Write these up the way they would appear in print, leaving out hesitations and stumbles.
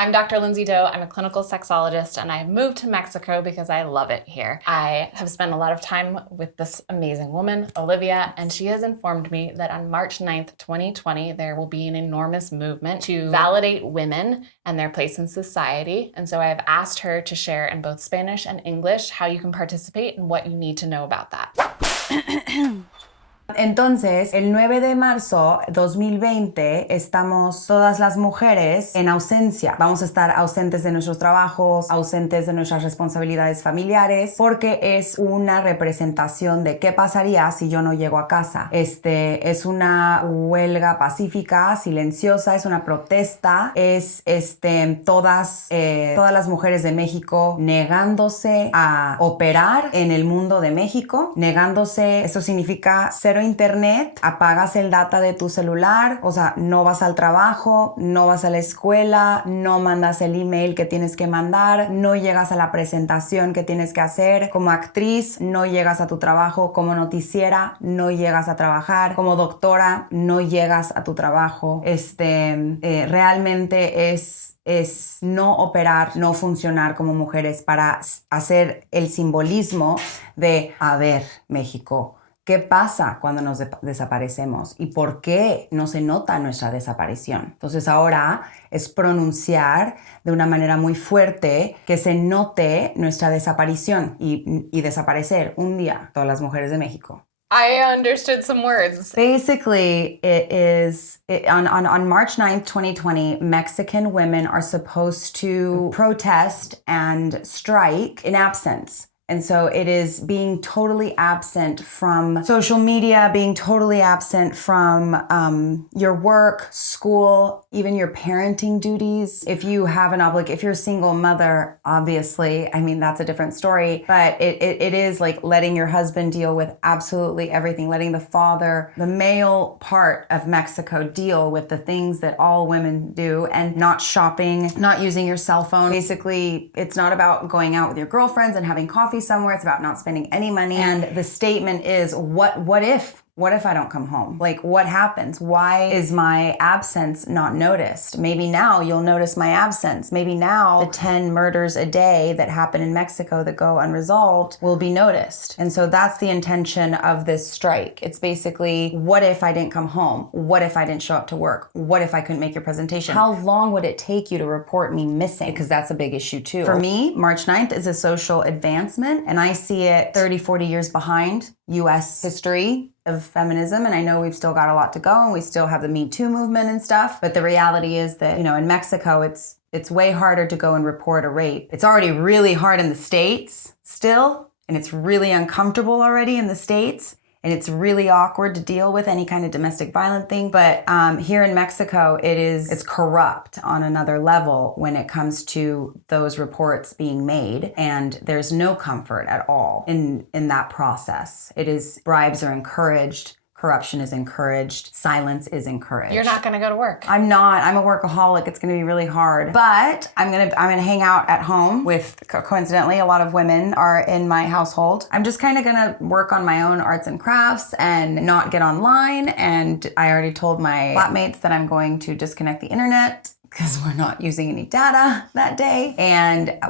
I'm Dr. Lindsay Doe. I'm a clinical sexologist, and I moved to Mexico because I love it here. I have spent a lot of time with this amazing woman, Olivia, and she has informed me that on March 9th, 2020, there will be an enormous movement to validate women and their place in society. And so I have asked her to share in both Spanish and English how you can participate and what you need to know about that. Entonces, el 9 de marzo 2020 estamos todas las mujeres en ausencia. Vamos a estar ausentes de nuestros trabajos, ausentes de nuestras responsabilidades familiares, porque es una representación de qué pasaría si yo no llego a casa. Es una huelga pacífica, silenciosa, es una protesta, es todas las mujeres de México negándose a operar en el mundo de México, negándose, eso significa cero internet, apagas el data de tu celular, o sea, no vas al trabajo, no vas a la escuela, no mandas el email que tienes que mandar, no llegas a la presentación que tienes que hacer como actriz, no llegas a tu trabajo como noticiera, no llegas a trabajar como doctora, no llegas a tu trabajo. Realmente es no operar, no funcionar como mujeres para hacer el simbolismo de, a ver, México, ¿qué pasa cuando nos desaparecemos? ¿Y por qué no se nota nuestra desaparición? Entonces ahora es pronunciar de una manera muy fuerte que se note nuestra desaparición y desaparecer un día, todas las mujeres de México. I understood some words. Basically, on March 9th, 2020, Mexican women are supposed to protest and strike in absence. And so it is being totally absent from social media, being totally absent from your work, school, even your parenting duties. If you have if you're a single mother, obviously, I mean, that's a different story. But it is like letting your husband deal with absolutely everything, letting the male part of Mexico deal with the things that all women do, and not shopping, not using your cell phone. Basically, it's not about going out with your girlfriends and having coffee somewhere. It's about not spending any money. And the statement is, what if I don't come home? Like, what happens? Why is my absence not noticed? Maybe now you'll notice my absence. Maybe now the 10 murders a day that happen in Mexico that go unresolved will be noticed. And so that's the intention of this strike. It's basically, what if I didn't come home? What if I didn't show up to work? What if I couldn't make your presentation? How long would it take you to report me missing? Because that's a big issue too. For me, March 9th is a social advancement, and I see it 30, 40 years behind US history of feminism, and I know we've still got a lot to go, and we still have the Me Too movement and stuff, but the reality is that, in Mexico, it's way harder to go and report a rape. It's already really hard in the States still, and it's really uncomfortable already in the States, and it's really awkward to deal with any kind of domestic violence thing. But here in Mexico, it's corrupt on another level when it comes to those reports being made, and there's no comfort at all in that process. It is, bribes are encouraged. Corruption is encouraged. Silence is encouraged. You're not going to go to work. I'm not. I'm a workaholic. It's going to be really hard. But I'm going to hang out at home with, coincidentally, a lot of women are in my household. I'm just kind of going to work on my own arts and crafts and not get online. And I already told my flatmates that I'm going to disconnect the internet because we're not using any data that day. And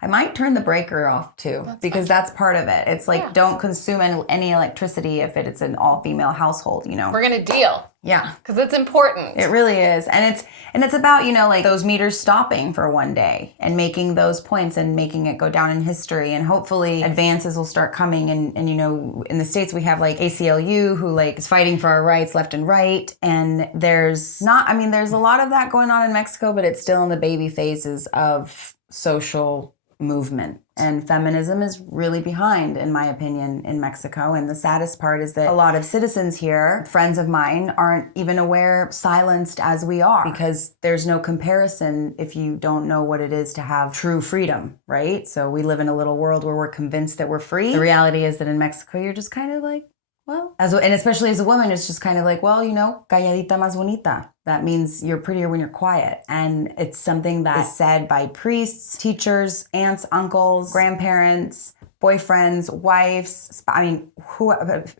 I might turn the breaker off too, because that's part of it. It's like, don't consume any electricity if it's an all-female household, We're going to deal. Yeah. Because it's important. It really is. And it's about, like those meters stopping for one day and making those points and making it go down in history. And hopefully advances will start coming. And in the States, we have like ACLU who is fighting for our rights left and right. And there's a lot of that going on in Mexico, but it's still in the baby phases of social movement. And feminism is really behind, in my opinion, in Mexico. And the saddest part is that a lot of citizens here, friends of mine, aren't even aware, silenced as we are, because there's no comparison if you don't know what it is to have true freedom, right? So we live in a little world where we're convinced that we're free. The reality is that in Mexico, you're just kind of like, well, and especially as a woman, it's just kind of like, well, calladita más bonita. That means you're prettier when you're quiet. And it's something that is said by priests, teachers, aunts, uncles, grandparents, boyfriends, wives,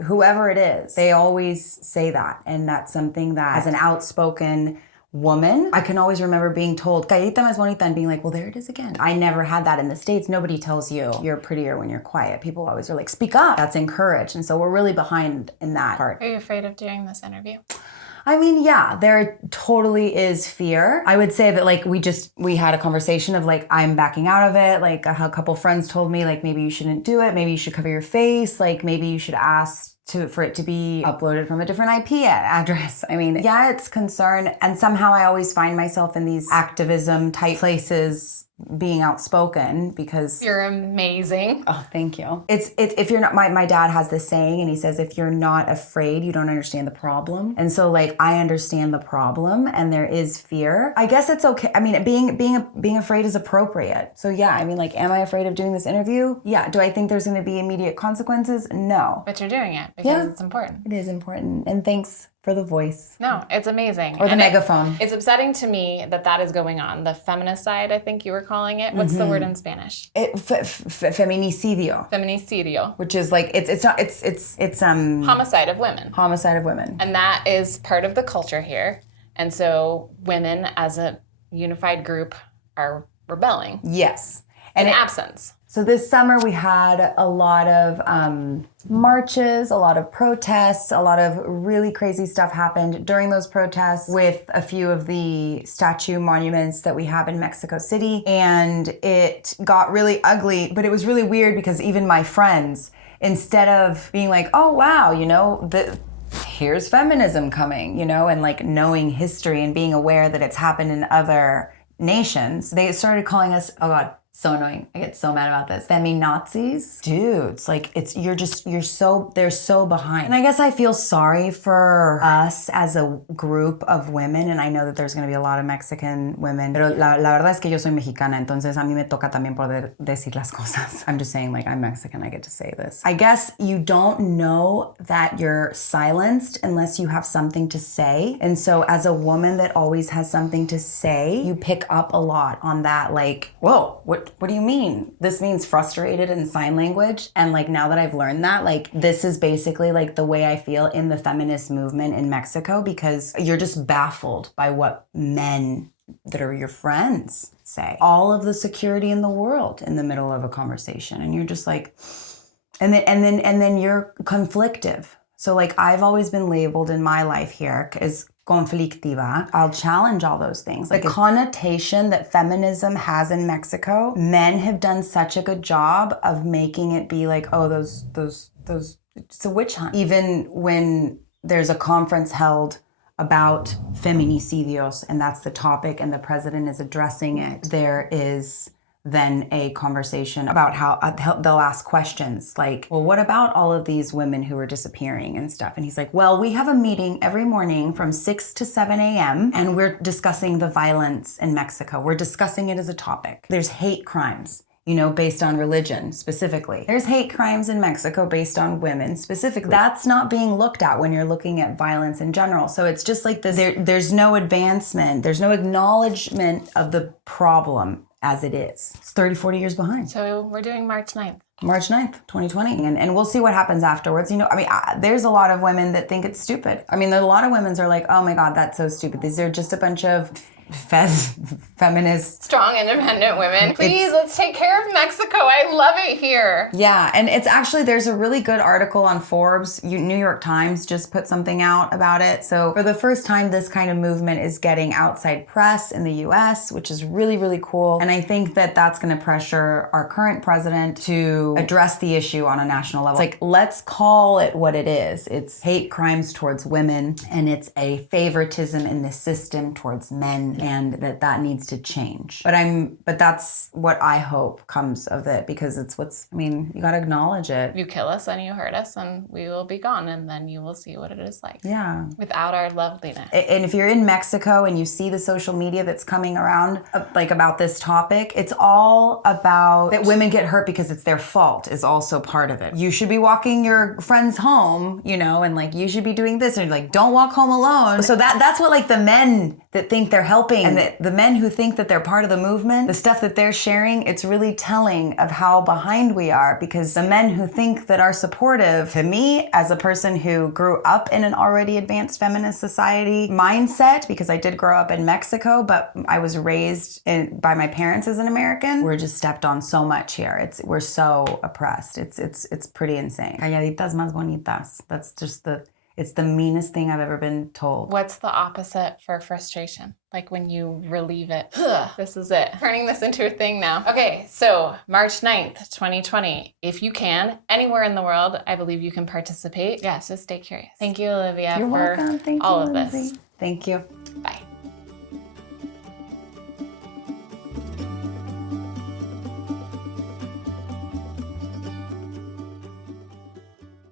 whoever it is, they always say that. And that's something that, as an outspoken woman. I can always remember being told, calladita más bonita, and being like, well, there it is again. I never had that in the States. Nobody tells you you're prettier when you're quiet. People always are like, speak up. That's encouraged. And so we're really behind in that part. Are you afraid of doing this interview? I mean, yeah, there totally is fear. I would say that like we had a conversation of like, I'm backing out of it. Like a couple friends told me like, maybe you shouldn't do it. Maybe you should cover your face. Like maybe you should ask for it to be uploaded from a different IP address. I mean, yeah, it's concern. And somehow I always find myself in these activism type places being outspoken because you're amazing. Oh, thank you. It's if you're not, my dad has this saying and he says, if you're not afraid, you don't understand the problem. And so like, I understand the problem and there is fear. I guess it's okay. I mean, being afraid is appropriate. So yeah, I mean like, am I afraid of doing this interview? Yeah. Do I think there's going to be immediate consequences? No. But you're doing it because it's important. It is important. And thanks for the voice. No, it's amazing. Or the megaphone. It's upsetting to me that is going on. The feminicide, I think you were calling it. What's the word in Spanish? Feminicidio. Feminicidio. Which is like, it's homicide of women. Homicide of women. And that is part of the culture here. And so women as a unified group are rebelling. Yes. In absence. So this summer we had a lot of marches, a lot of protests, a lot of really crazy stuff happened during those protests with a few of the statue monuments that we have in Mexico City. And it got really ugly, but it was really weird because even my friends, instead of being like, oh, wow, you know, here's feminism coming, you know, and like knowing history and being aware that it's happened in other nations, they started calling us, oh God, so annoying. I get so mad about this. Feminazis. Dudes, like they're so behind. And I guess I feel sorry for us as a group of women, and I know that there's going to be a lot of Mexican women. Pero la verdad es que yo soy mexicana, entonces a mí me toca también poder decir las cosas. I'm just saying like I'm Mexican, I get to say this. I guess you don't know that you're silenced unless you have something to say. And so as a woman that always has something to say, you pick up a lot on that like, whoa, what do you mean? This means frustrated in sign language. And like now that I've learned that, like this is basically like the way I feel in the feminist movement in Mexico, because you're just baffled by what men that are your friends say. All of the security in the world in the middle of a conversation. And you're just like, and then you're conflictive. So like I've always been labeled in my life here as conflictiva. I'll challenge all those things. Like the connotation that feminism has in Mexico, men have done such a good job of making it be like, oh, those, it's a witch hunt. Even when there's a conference held about feminicidios and that's the topic and the president is addressing it, there is then a conversation about how they'll ask questions like, well, what about all of these women who are disappearing and stuff? And he's like, well, we have a meeting every morning from 6 to 7 a.m. and we're discussing the violence in Mexico. We're discussing it as a topic. There's hate crimes, you know, based on religion specifically. There's hate crimes in Mexico based on women specifically. That's not being looked at when you're looking at violence in general. So it's just like this, there's no advancement. There's no acknowledgement of the problem as it is. It's 30, 40 years behind. So we're doing March 9th. March 9th, 2020. And we'll see what happens afterwards. You know, I mean, there's a lot of women that think it's stupid. I mean, there's a lot of women that are like, oh my God, that's so stupid. These are just a bunch of feminist, strong, independent women. Please, let's take care of Mexico. I love it here. Yeah, and it's actually, there's a really good article on Forbes. New York Times just put something out about it. So for the first time, this kind of movement is getting outside press in the US, which is really, really cool. And I think that that's going to pressure our current president to address the issue on a national level. It's like, let's call it what it is. It's hate crimes towards women, and it's a favoritism in the system towards men, and that needs to change. But that's what I hope comes of it, because you got to acknowledge it. You kill us and you hurt us and we will be gone, and then you will see what it is like. Yeah. Without our loveliness. And if you're in Mexico and you see the social media that's coming around like about this topic, it's all about that women get hurt because it's their fault is also part of it. You should be walking your friends home, you know, and like you should be doing this, and like don't walk home alone. So that's what like the men that think they're helping, and the men who think that they're part of the movement, the stuff that they're sharing, it's really telling of how behind we are, because the men who think that are supportive, to me, as a person who grew up in an already advanced feminist society mindset, because I did grow up in Mexico, but I was raised by my parents as an American, we're just stepped on so much here. We're so oppressed. It's pretty insane. Calladitas más bonitas. That's just it's the meanest thing I've ever been told. What's the opposite for frustration? Like when you relieve it. This is it. Turning this into a thing now. Okay, so March 9th, 2020. If you can, anywhere in the world, I believe you can participate. Yeah, so stay curious. Thank you, Olivia, You're for welcome. Thank all you, of Lindsay. this. Thank you.